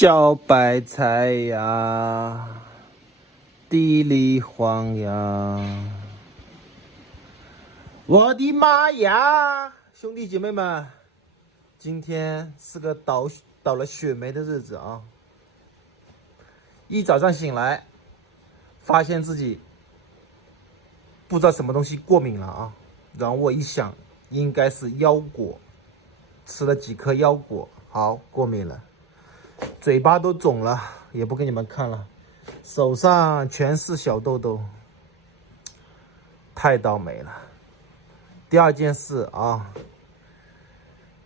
小白菜呀，地里黄呀！我的妈呀，兄弟姐妹们，今天是个倒了血霉的日子啊！一早上醒来，发现自己不知道什么东西过敏了啊！然后我一想，应该是腰果，吃了几颗腰果，好过敏了。嘴巴都肿了，也不给你们看了，手上全是小痘痘，太倒霉了。第二件事啊，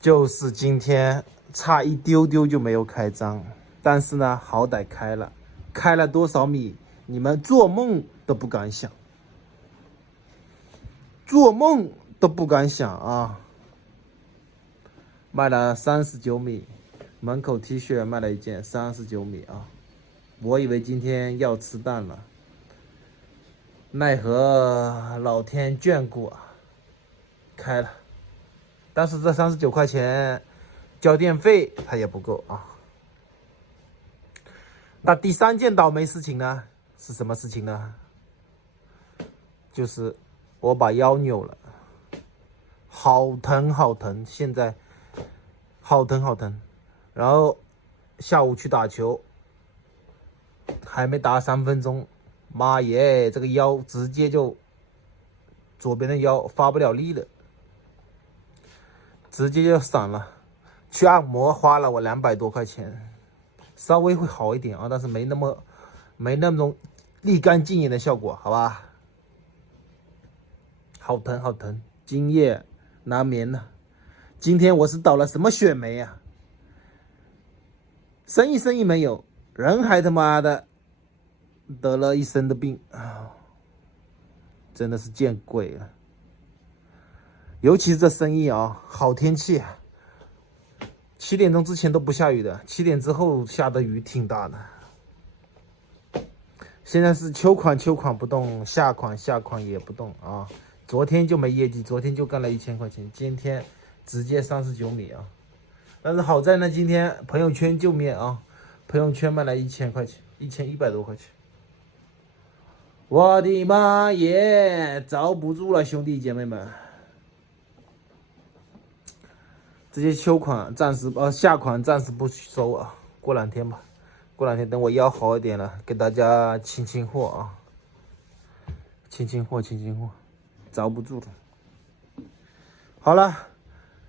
就是今天差一丢丢就没有开张，但是呢，好歹开了，开了多少米，你们做梦都不敢想，做梦都不敢想啊！卖了39米。门口 T 恤卖了一件39米啊，我以为今天要吃蛋了，奈何老天眷顾啊，开了。但是这39块钱交电费它也不够啊。那第三件倒霉事情呢，是什么事情呢？就是我把腰扭了，好疼好疼，现在好疼好疼。然后下午去打球，还没打3分钟，妈耶，这个腰直接就左边的腰发不了力了，直接就散了。去按摩花了我200多块钱，稍微会好一点啊，但是没那种立竿见影的效果，好吧？好疼好疼，今夜难眠了。今天我是倒了什么血霉啊？生意没有，人还他妈的得了一身的病啊！真的是见鬼了。尤其是这生意啊，好天气，7点钟之前都不下雨的，7点之后下的雨挺大的。现在是秋款不动，夏款也不动啊。昨天就没业绩，昨天就干了1000块钱，今天直接39米啊。但是好在呢，今天朋友圈救面啊，朋友圈卖了1000块钱，1100多块钱。我的妈耶，遭不住了，兄弟姐妹们！这些秋款暂时夏款暂时不收啊，过2天吧，过2天等我腰好一点了，给大家清货啊，清货，遭不住了。好了。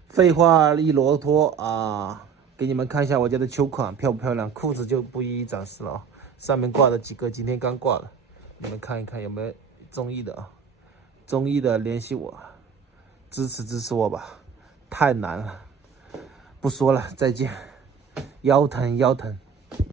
废话一啰嗦啊，给你们看一下我家的秋款漂不漂亮，裤子就不一一展示了啊。上面挂的几个今天刚挂了，你们看一看有没有中意的啊？中意的联系我，支持我吧，太难了。不说了，再见。腰疼。